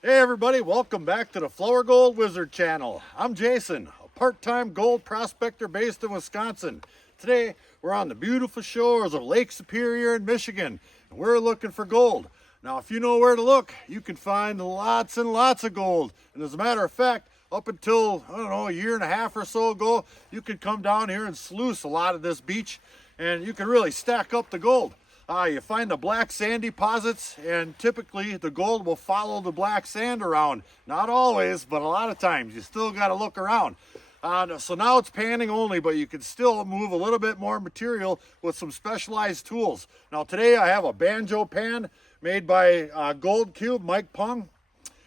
Hey everybody, welcome back to the Flourgoldwizards channel. I'm Jason, a part-time gold prospector based in Wisconsin. Today, we're on the beautiful shores of Lake Superior in Michigan, and we're looking for gold. Now, if you know where to look, you can find lots and lots of gold. And as a matter of fact, up until, I don't know, a year and a half or so ago, you could come down here and sluice a lot of this beach, and you can really stack up the gold. You find the black sand deposits, and typically the gold will follow the black sand around. Not always, but a lot of times. You still got to look around. So now it's panning only, but you can still move a little bit more material with some specialized tools. Now today I have a banjo pan made by Gold Cube, Mike Pung,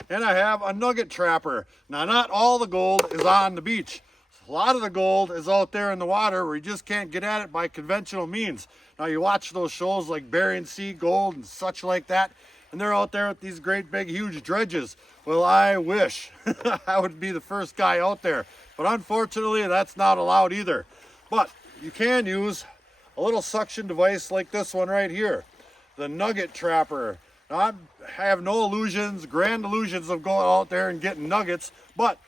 and I have a nugget trapper. Now not all the gold is on the beach. A lot of the gold is out there in the water where you just can't get at it by conventional means. Now you watch those shows like Bering Sea Gold and such like that, and they're out there with these great big huge dredges. Well, I wish I would be the first guy out there, but unfortunately that's not allowed either. But you can use a little suction device like this one right here, the nugget trapper. Now I have no grand illusions of going out there and getting nuggets, but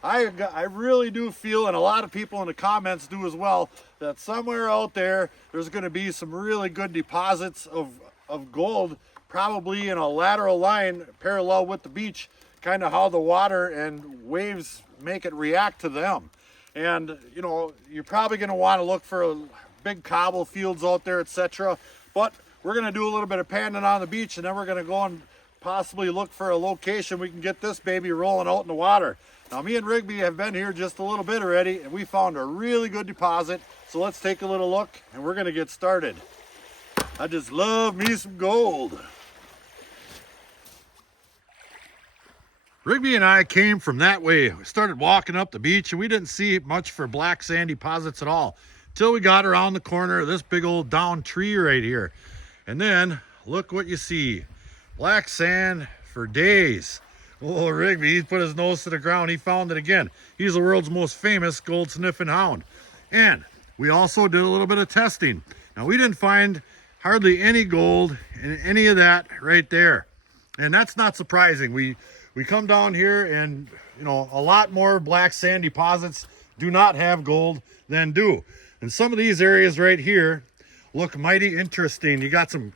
I really do feel, and a lot of people in the comments do as well, that somewhere out there there's going to be some really good deposits of gold, probably in a lateral line parallel with the beach, kind of how the water and waves make it react to them. And you know, you're probably going to want to look for big cobble fields out there, etc. But we're going to do a little bit of panning on the beach, and then we're going to go and possibly look for a location we can get this baby rolling out in the water. Now me and Rigby have been here just a little bit already, and we found a really good deposit. So let's take a little look, and we're gonna get started. I just love me some gold. Rigby and I came from that way. We started walking up the beach, and we didn't see much for black sand deposits at all till we got around the corner of this big old down tree right here. And then look what you see. Black sand for days. Oh, Rigby, he put his nose to the ground. He found it again. He's the world's most famous gold sniffing hound. And we also did a little bit of testing. Now, we didn't find hardly any gold in any of that right there. And that's not surprising. We come down here and, you know, a lot more black sand deposits do not have gold than do. And some of these areas right here look mighty interesting. You got some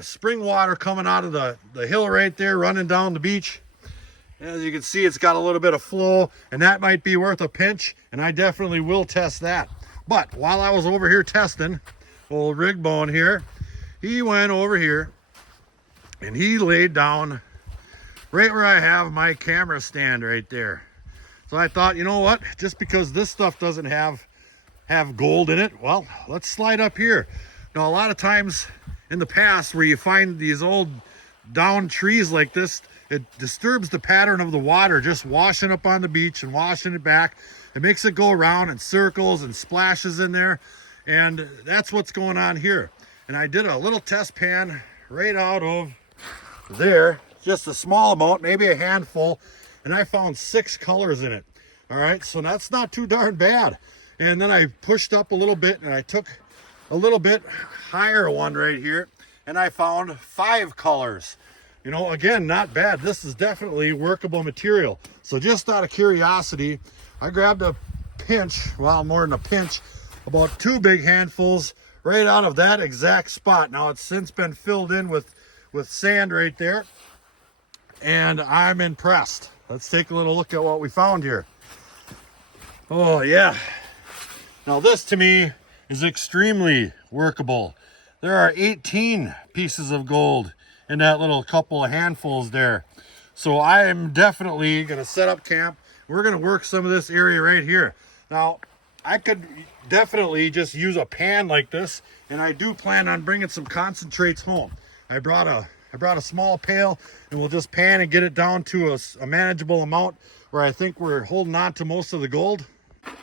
spring water coming out of the hill right there, running down the beach. As you can see, it's got a little bit of flow, and that might be worth a pinch, and I definitely will test that. But while I was over here testing, old Rigbone here, he went over here and he laid down right where I have my camera stand right there. So I thought, you know what, just because this stuff doesn't have gold in it, well, let's slide up here. Now, a lot of times in the past where you find these old down trees like this, it disturbs the pattern of the water just washing up on the beach and washing it back. It makes it go around in circles and splashes in there, and that's what's going on here. And I did a little test pan right out of there, just a small amount, maybe a handful, and I found 6 colors in it. All right, so that's not too darn bad. And then I pushed up a little bit, and I took a little bit higher one right here, and I found 5 colors. You know, again, not bad. This is definitely workable material. So just out of curiosity, I grabbed a pinch, well, more than a pinch, about 2 big handfuls right out of that exact spot. Now, it's since been filled in with sand right there, and I'm impressed. Let's take a little look at what we found here. Oh, yeah. Now, this to me is extremely workable. There are 18 pieces of gold in that little couple of handfuls there. So I am definitely gonna set up camp. We're gonna work some of this area right here. Now, I could definitely just use a pan like this, and I do plan on bringing some concentrates home. I brought a small pail, and we'll just pan and get it down to a manageable amount where I think we're holding on to most of the gold.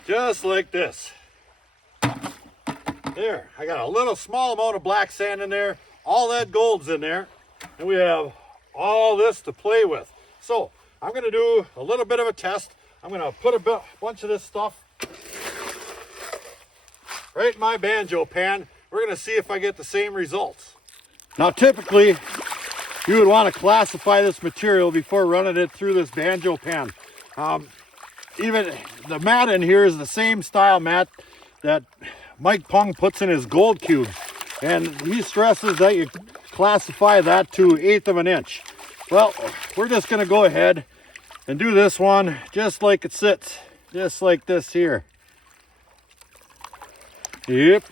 Just like this. There, I got a little small amount of black sand in there. All that gold's in there. And we have all this to play with. So I'm going to do a little bit of a test. I'm going to put a bunch of this stuff right in my banjo pan. We're going to see if I get the same results. Now typically you would want to classify this material before running it through this banjo pan. Even the mat in here is the same style mat that Mike Pung puts in his gold cubes. And he stresses that you classify that to 1/8 of an inch. Well, we're just going to go ahead and do this one just like it sits. Just like this here. Yep.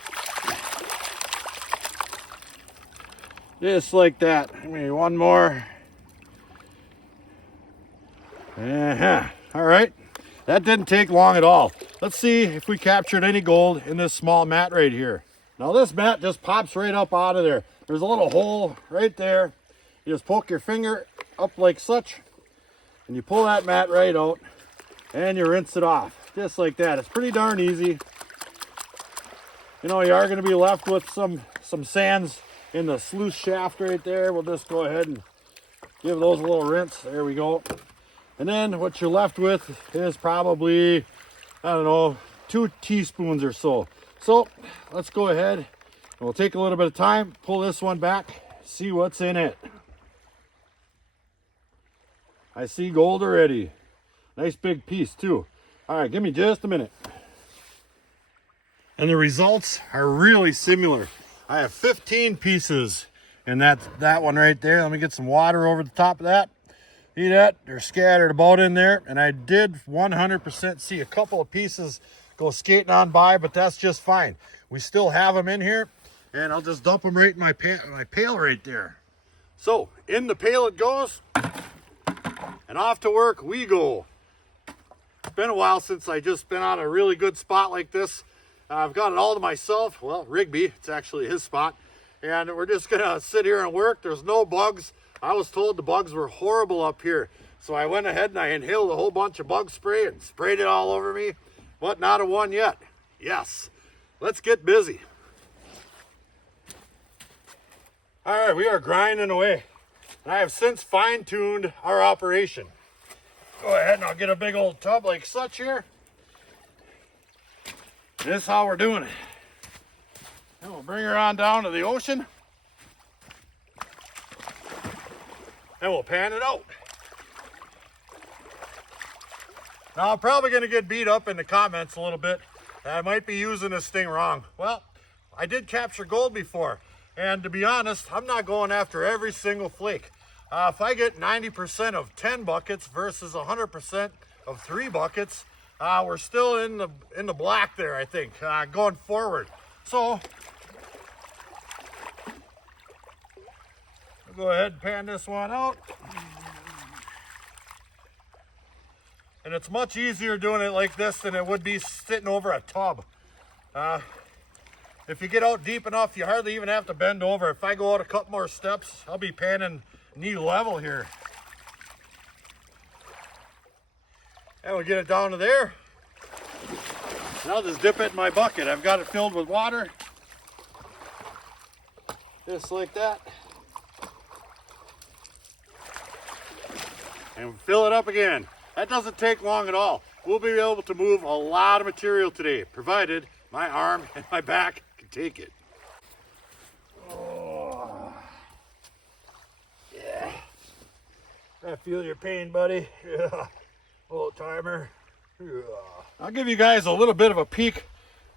Just like that. Maybe one more. All right. That didn't take long at all. Let's see if we captured any gold in this small mat right here. Now this mat just pops right up out of there. There's a little hole right there. You just poke your finger up like such, and you pull that mat right out, and you rinse it off. Just like that. It's pretty darn easy. You know, you are going to be left with some sands in the sluice shaft right there. We'll just go ahead and give those a little rinse. There we go. And then what you're left with is probably, I don't know, 2 teaspoons or so. So let's go ahead and we'll take a little bit of time, pull this one back, see what's in it. I see gold already. Nice big piece too. All right, give me just a minute. And the results are really similar. I have 15 pieces in that one right there. Let me get some water over the top of that. See that? They're scattered about in there. And I did 100% see a couple of pieces go skating on by, but that's just fine. We still have them in here, and I'll just dump them right in my pail right there. So in the pail it goes, and off to work we go. It's been a while since I just been on a really good spot like this. I've got it all to myself. Well, Rigby, it's actually his spot. And we're just gonna sit here and work. There's no bugs. I was told the bugs were horrible up here. So I went ahead and I inhaled a whole bunch of bug spray and sprayed it all over me, but not a one yet. Yes, let's get busy. All right, we are grinding away. And I have since fine-tuned our operation. Go ahead and I'll get a big old tub like such here. This is how we're doing it. And we'll bring her on down to the ocean. And we'll pan it out. Now I'm probably going to get beat up in the comments a little bit. I might be using this thing wrong. Well, I did capture gold before. And to be honest, I'm not going after every single flake. If I get 90% of 10 buckets versus 100% of 3 buckets, we're still in the black there, I think, going forward. So we'll go ahead and pan this one out. And it's much easier doing it like this than it would be sitting over a tub. If you get out deep enough, you hardly even have to bend over. If I go out a couple more steps, I'll be panning knee level here. And we'll get it down to there. And I'll just dip it in my bucket. I've got it filled with water. Just like that. And fill it up again. That doesn't take long at all. We'll be able to move a lot of material today, provided my arm and my back can take it. Oh. Yeah. I feel your pain, buddy. Yeah. Old timer. Yeah. I'll give you guys a little bit of a peek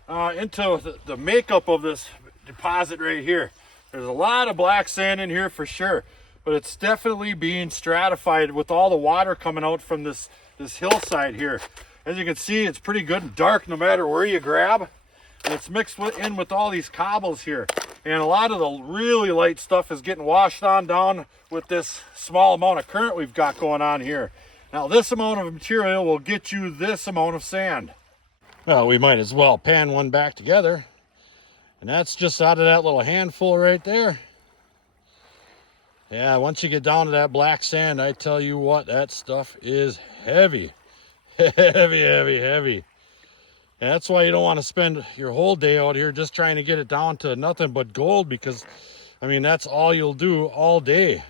into the makeup of this deposit right here. There's a lot of black sand in here for sure, but it's definitely being stratified with all the water coming out from this hillside here. As you can see, it's pretty good and dark no matter where you grab. And it's mixed in with all these cobbles here. And a lot of the really light stuff is getting washed on down with this small amount of current we've got going on here. Now this amount of material will get you this amount of sand. Well, we might as well pan one back together. And that's just out of that little handful right there. Yeah, once you get down to that black sand, I tell you what, that stuff is heavy. Heavy, heavy, heavy. And that's why you don't want to spend your whole day out here just trying to get it down to nothing but gold, because, I mean, that's all you'll do all day.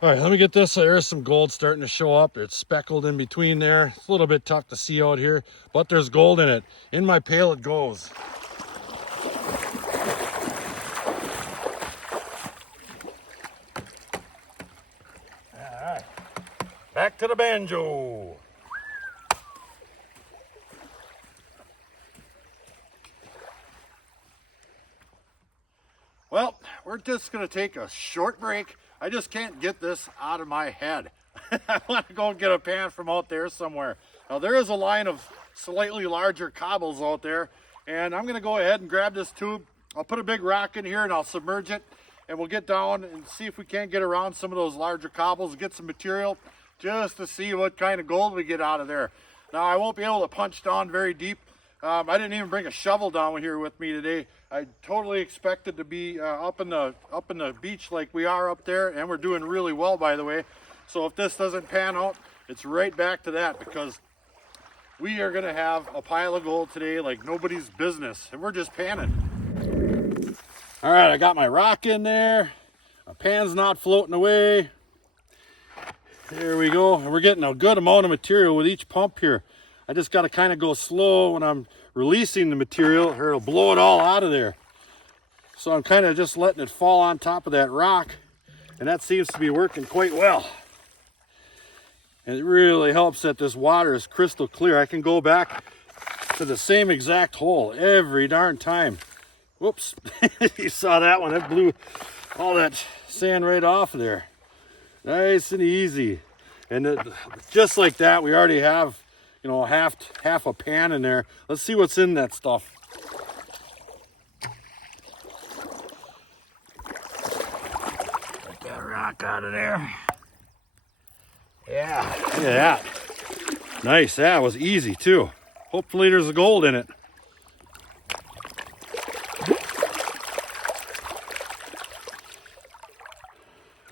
All right, let me get this. There's some gold starting to show up. It's speckled in between there. It's a little bit tough to see out here, but there's gold in it. In my pail it goes. Back to the banjo. Well, we're just going to take a short break. I just can't get this out of my head. I want to go get a pan from out there somewhere. Now there is a line of slightly larger cobbles out there, and I'm going to go ahead and grab this tube. I'll put a big rock in here and I'll submerge it, and we'll get down and see if we can't get around some of those larger cobbles, get some material just to see what kind of gold we get out of there. Now I won't be able to punch down very deep. I didn't even bring a shovel down here with me today. I totally expected to be up in the beach like we are up there, and we're doing really well, by the way. So if this doesn't pan out, it's right back to that, because we are gonna have a pile of gold today like nobody's business, and we're just panning. All right, I got my rock in there. My pan's not floating away. There we go, and we're getting a good amount of material with each pump here. I just got to kind of go slow when I'm releasing the material, or it'll blow it all out of there. So I'm kind of just letting it fall on top of that rock, and that seems to be working quite well. And it really helps that this water is crystal clear. I can go back to the same exact hole every darn time. Whoops, you saw that one. It blew all that sand right off of there. Nice and easy. And just like that, we already have, you know, half a pan in there. Let's see what's in that stuff. Take that rock out of there. Yeah, look at that. Nice, that was easy too. Hopefully there's a gold in it.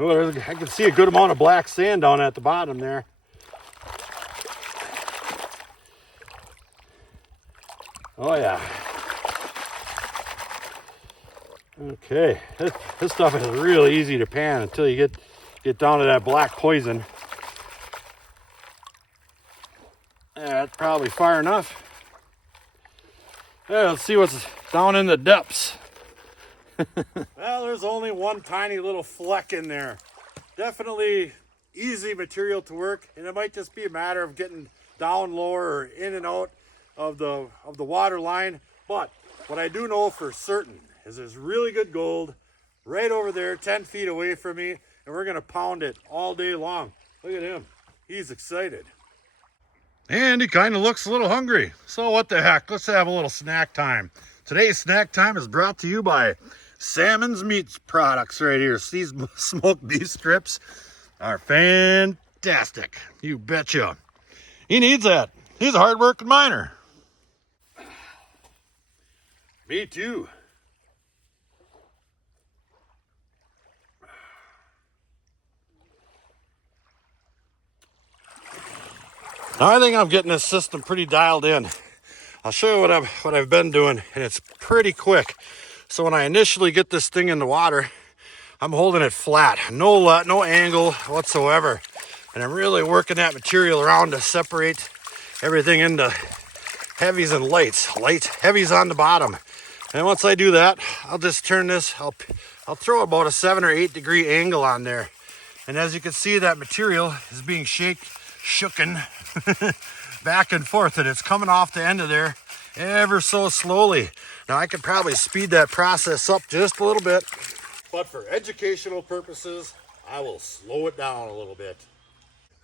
Oh, I can see a good amount of black sand down at the bottom there. Oh yeah. Okay, this stuff is really easy to pan until you get down to that black poison. Yeah, that's probably far enough. Yeah, let's see what's down in the depths. Well, there's only one tiny little fleck in there. Definitely easy material to work, and it might just be a matter of getting down lower or in and out of the water line. But what I do know for certain is there's really good gold right over there 10 feet away from me, and we're gonna pound it all day long. Look at him, he's excited. And he kind of looks a little hungry. So what the heck, let's have a little snack time. Today's snack time is brought to you by Salmon's Meats products right here. These smoked beef strips are fantastic. You betcha. He needs that. He's a hard-working miner. Me too. Now I think I'm getting this system pretty dialed in. I'll show you what I've been doing, and it's pretty quick. So when I initially get this thing in the water, I'm holding it flat, no angle whatsoever, and I'm really working that material around to separate everything into heavies and lights. Heavies on the bottom. And once I do that, I'll just turn this. I'll throw about a 7 or 8 degree angle on there, and as you can see, that material is being shooken back and forth, and it's coming off the end of there ever so slowly. Now I could probably speed that process up just a little bit, but for educational purposes, I will slow it down a little bit.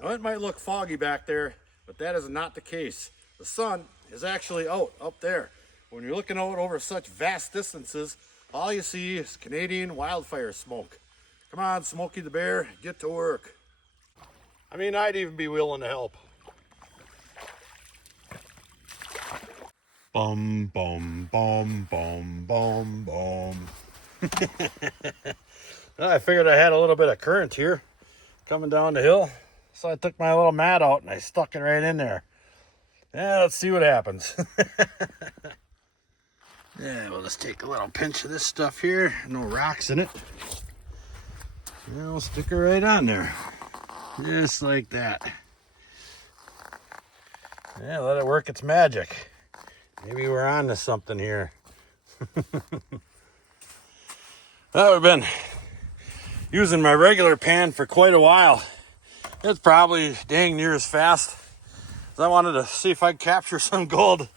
Now it might look foggy back there, but that is not the case. The sun is actually out up there. When you're looking out over such vast distances, all you see is Canadian wildfire smoke. Come on, Smokey the Bear, get to work. I mean, I'd even be willing to help. Bum, bum, bum, bum, bum, bum. Well, I figured I had a little bit of current here coming down the hill. So I took my little mat out and I stuck it right in there. Yeah, let's see what happens. Yeah, we'll just take a little pinch of this stuff here. No rocks in it. And we'll stick it right on there. Just like that. Yeah, let it work its magic. Maybe we're on to something here. Well, we've been using my regular pan for quite a while. It's probably dang near as fast as I wanted to see if I could capture some gold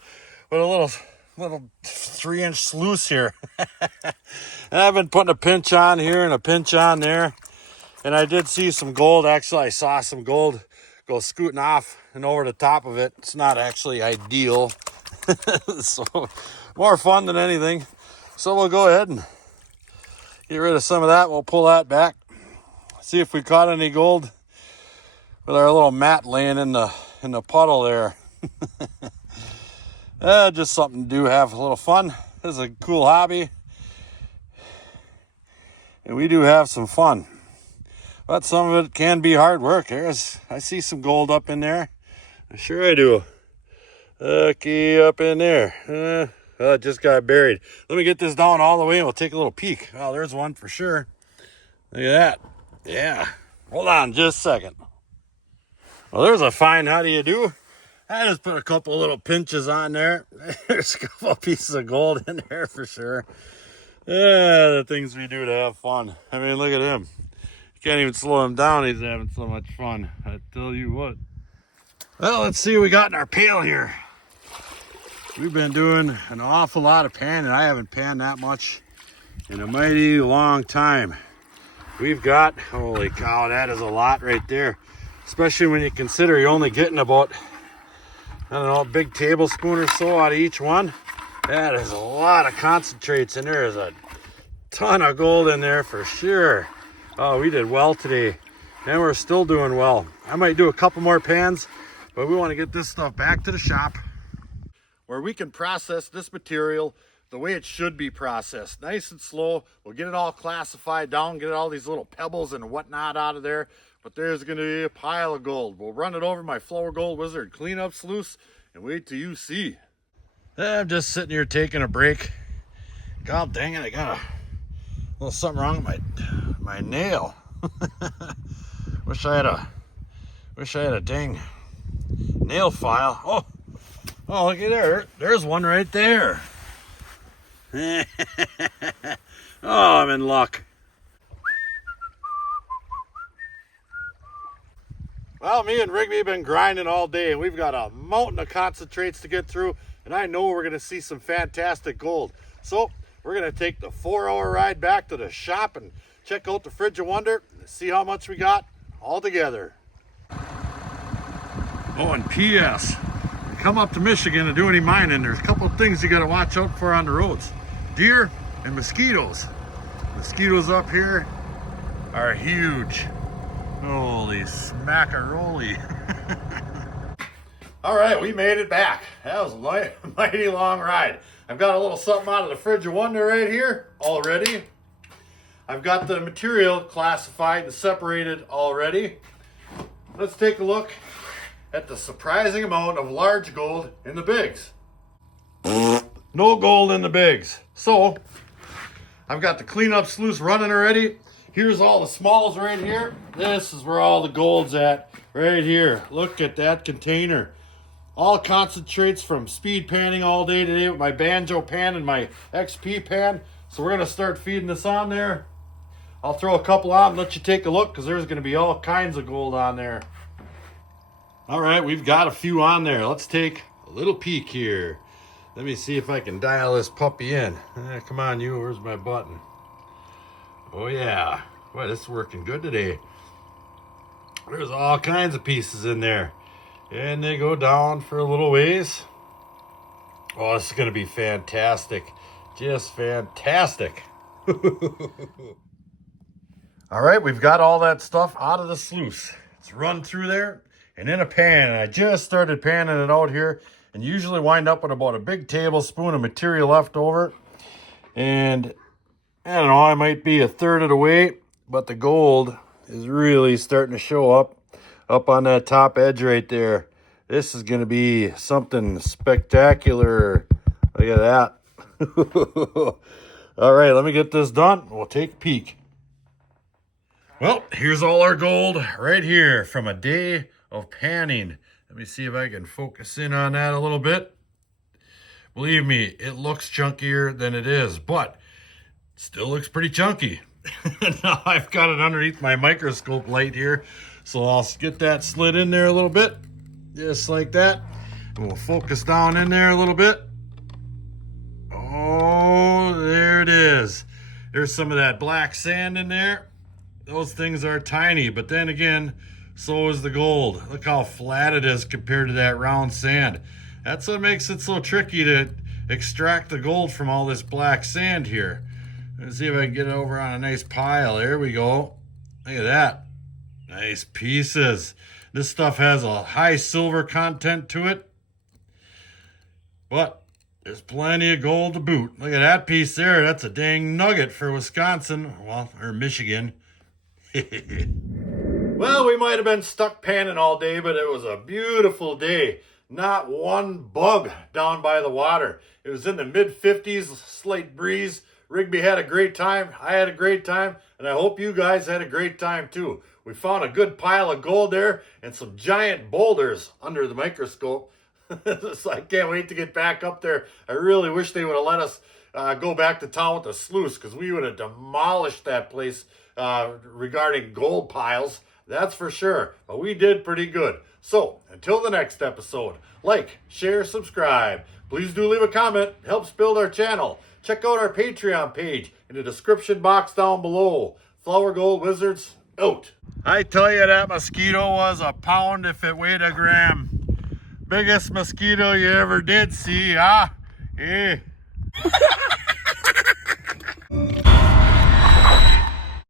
with a little 3-inch sluice here. And I've been putting a pinch on here and a pinch on there. And I did see some gold. Actually, I saw some gold go scooting off and over the top of it. It's not actually ideal. So more fun than anything. So we'll go ahead and get rid of some of that. We'll pull that back. See if we caught any gold with our little mat laying in the puddle there. Just something to do, have a little fun. This is a cool hobby. And we do have some fun. But some of it can be hard work. I see some gold up in there. Sure I do. Okay, up in there. It just got buried. Let me get this down all the way and we'll take a little peek. Oh, there's one for sure. Look at that. Yeah. Hold on just a second. Well, there's a fine how do you do. I just put a couple little pinches on there. There's a couple pieces of gold in there for sure. Yeah, the things we do to have fun. I mean, look at him. You can't even slow him down. He's having so much fun. I tell you what. Well, let's see what we got in our pail here. We've been doing an awful lot of panning. I haven't panned that much in a mighty long time. We've got, holy cow, that is a lot right there. Especially when you consider you're only getting about, I don't know, a big tablespoon or so out of each one. That is a lot of concentrates in there. There's a ton of gold in there for sure. Oh, we did well today. And we're still doing well. I might do a couple more pans, but we want to get this stuff back to the shop where we can process this material the way it should be processed. Nice and slow. We'll get it all classified down, get all these little pebbles and whatnot out of there. But there's going to be a pile of gold. We'll run it over my Flourgoldwizard cleanup sluice and wait till you see. I'm just sitting here taking a break. God dang it, I got a little something wrong with my nail. Wish I had a dang nail file. Oh, look at there. There's one right there. Oh, I'm in luck. Well, me and Rigby have been grinding all day, and we've got a mountain of concentrates to get through, and I know we're going to see some fantastic gold. So we're going to take the 4-hour ride back to the shop and check out the Fridge of Wonder and see how much we got all together. Oh, and P.S. Come up to Michigan and do any mining, there's a couple of things you got to watch out for on the roads. Deer and mosquitoes. Mosquitoes up here are huge. Holy smackaroli. All right, we made it back. That was a mighty long ride. I've got a little something out of the Fridge of Wonder right here already. I've got the material classified and separated already. Let's take a look at the surprising amount of large gold in the bigs. No gold in the bigs. So, I've got the cleanup sluice running already. Here's all the smalls right here. This is where all the gold's at, right here. Look at that container. All concentrates from speed panning all day today with my banjo pan and my XP pan. So we're gonna start feeding this on there. I'll throw a couple on and let you take a look because there's gonna be all kinds of gold on there. All right, we've got a few on there. Let's take a little peek here. Let me see if I can dial this puppy in. Come on, you, where's my button? Oh yeah, boy, this is working good today. There's all kinds of pieces in there. And they go down for a little ways. Oh, this is gonna be fantastic. Just fantastic. All right, we've got all that stuff out of the sluice. It's run through there and in a pan. And I just started panning it out here and usually wind up with about a big tablespoon of material left over. And I don't know, I might be a third of the way, but the gold is really starting to show up on that top edge right there. This is going to be something spectacular. Look at that. All right, let me get this done. We'll take a peek. Well, here's all our gold right here from a day of panning. Let me see if I can focus in on that a little bit. Believe me, it looks chunkier than it is, but still looks pretty chunky. Now I've got it underneath my microscope light here, So I'll get that slid in there a little bit, just like that. And we'll focus down in there a little bit. Oh, there it is. There's some of that black sand in there. Those things are tiny, but then again, so is the gold. Look how flat it is compared to that round sand. That's what makes it so tricky to extract the gold from all this black sand here. Let's see if I can get it over on a nice pile. There we go. Look at that. Nice pieces. This stuff has a high silver content to it, but there's plenty of gold to boot. Look at that piece there. That's a dang nugget for Wisconsin, well, or Michigan. Well, we might have been stuck panning all day, but it was a beautiful day. Not one bug down by the water. It was in the mid-50s, slight breeze. Rigby had a great time. I had a great time, and I hope you guys had a great time too. We found a good pile of gold there and some giant boulders under the microscope. So I can't wait to get back up there. I really wish they would have let us go back to town with the sluice, because we would have demolished that place regarding gold piles. That's for sure. But we did pretty good. So until the next episode, like, share, subscribe. Please do leave a comment. It helps build our channel. Check out our Patreon page in the description box down below. Flourgoldwizards out. I tell you, that mosquito was a pound if it weighed a gram. Biggest mosquito you ever did see, huh? Eh.